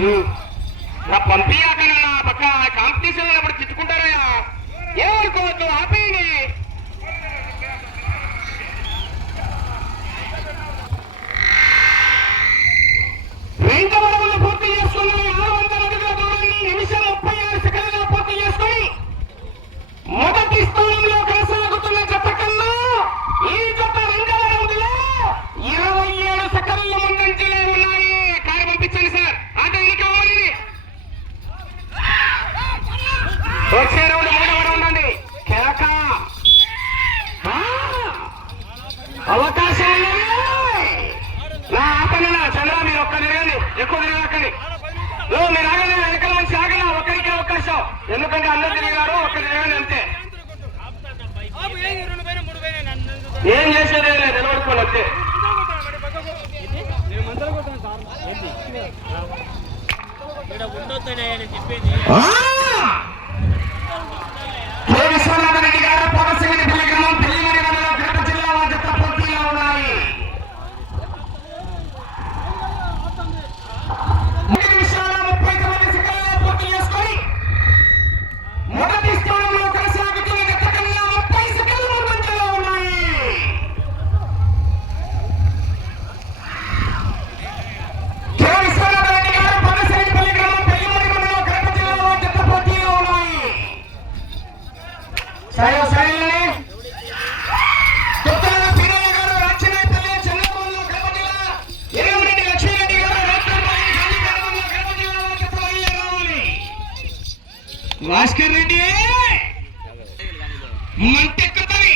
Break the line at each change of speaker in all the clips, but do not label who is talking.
ಈ ఆగనా చంద్ర మీరు ఒక్క తిరగండి ఎక్కువ తిరగకండి మీరు ఆగనా వెనకాల మనిషి ఆగనా ఒక్కరికే అవకాశం. ఎందుకంటే అందరు తిరిగారు ఒక్క తిరగండి అంతే. ఏం చేసేది నిలబడుకోవాలి అంతే.
చెప్పేది
విశ్వనాథ రెడ్డి గారు పవన్ సింగ్ సరే సరే భాస్కర్ రెడ్డి మంటెక్కుతుంది.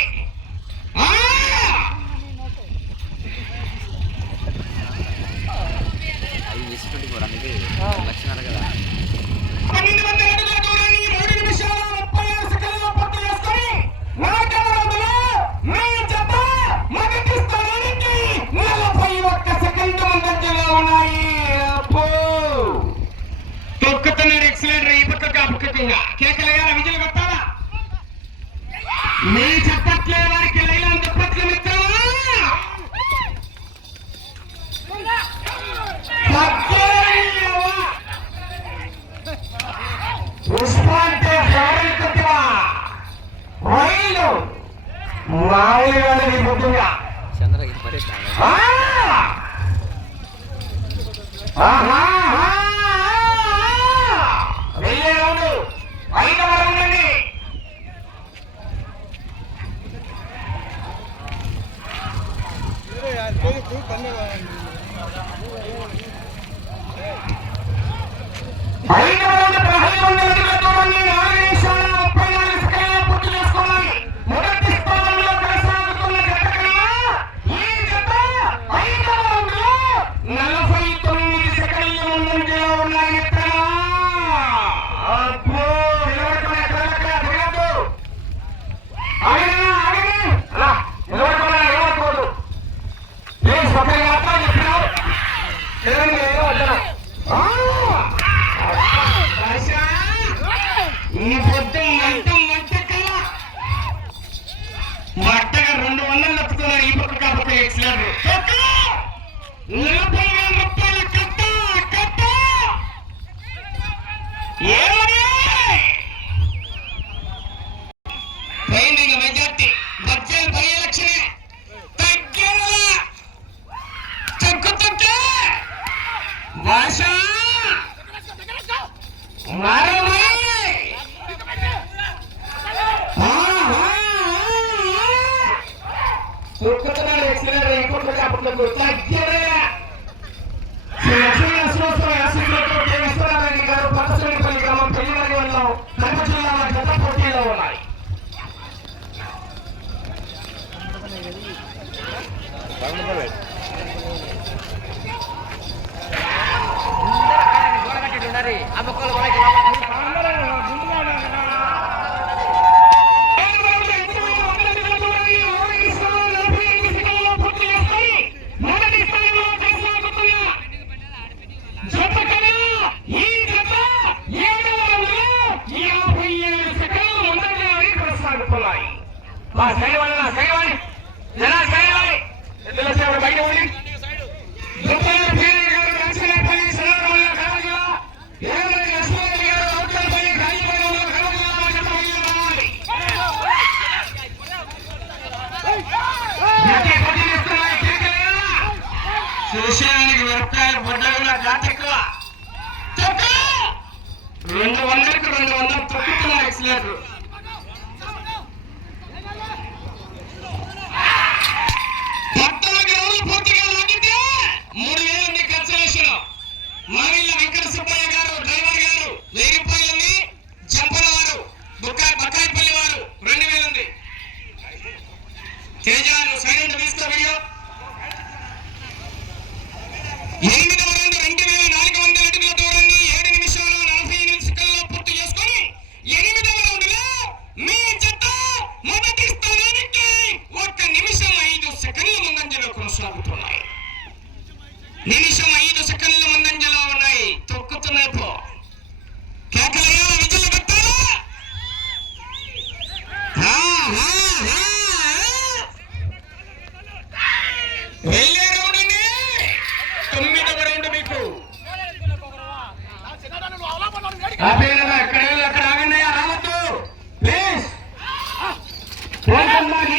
లక్షణాలు కదా.
సందర్భంగా కేకలేయాల విజులు కొట్టాలా? మీ చప్పట్లే వారికి లైలాన్ దుప్పట్లు మిత్రులు ఉస్మాన్తో ఫారెన్ కొట్టివా రైలు మామూలుగానే నీ
పుట్టిగా
చంద్రగిరి ఆహా! ఐదు మంది ప్రహరీ మంది accelera y corta ya por la gota. ¡Quiere! అమ్మకోలు మనకి மாநில ಹೋಗಮ್ಮ ನೀ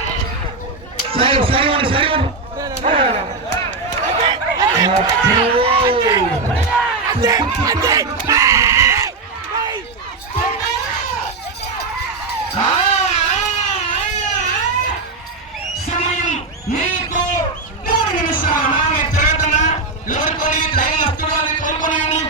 సైడ్ సైడ్ సైడ్. సమయం లైన్ వస్తున్నారని కోరుకున్నాను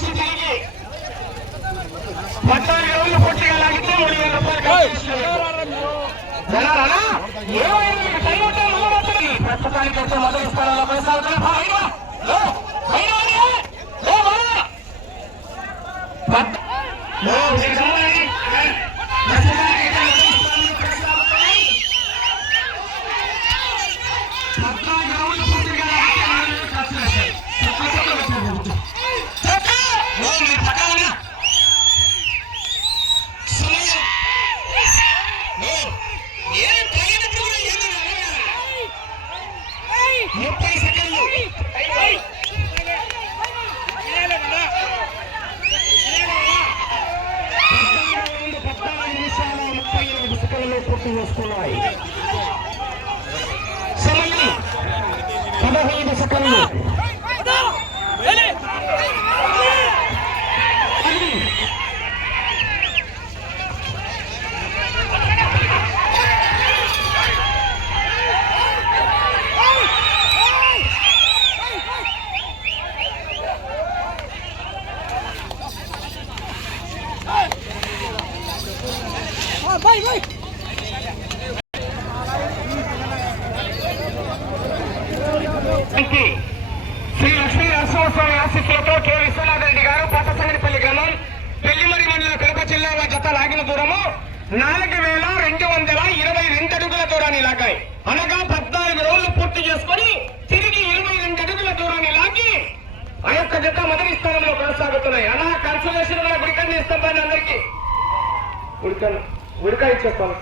వచ్చి తిరిగి పద్నాలుగు రోజులు పూర్తిగా లాగితే మూడు వేల రూపాయలు ఖర్చు. ప్రస్తుతానికి అయితే మొదటి స్థానంలో కొనసాగుతున్న Hey! లక్ష్మీ ఆశీస్సులతో కె. విశ్వనాథ్ రెడ్డి గారు పట్టసంగడిపల్లి గ్రామం పెళ్ళిమరి మండలం కడప జిల్లాలో జత లాగిన దూరము నాలుగు వేల రెండు వందల ఇరవై రెండు అడుగుల దూరాన్ని లాగాయి. అనగా పద్నాలుగు రోజులు పూర్తి చేసుకొని తిరిగి ఇరవై రెండు అడుగుల దూరాన్ని లాగి ఆ యొక్క జత మొదటి స్థానంలో కొనసాగుతున్నాయి. అలా కన్సల్టేషన్ గుడికాన్ని ఇస్తాం పైన అందరికీ. ఉడక ఇచ్చేస్తాను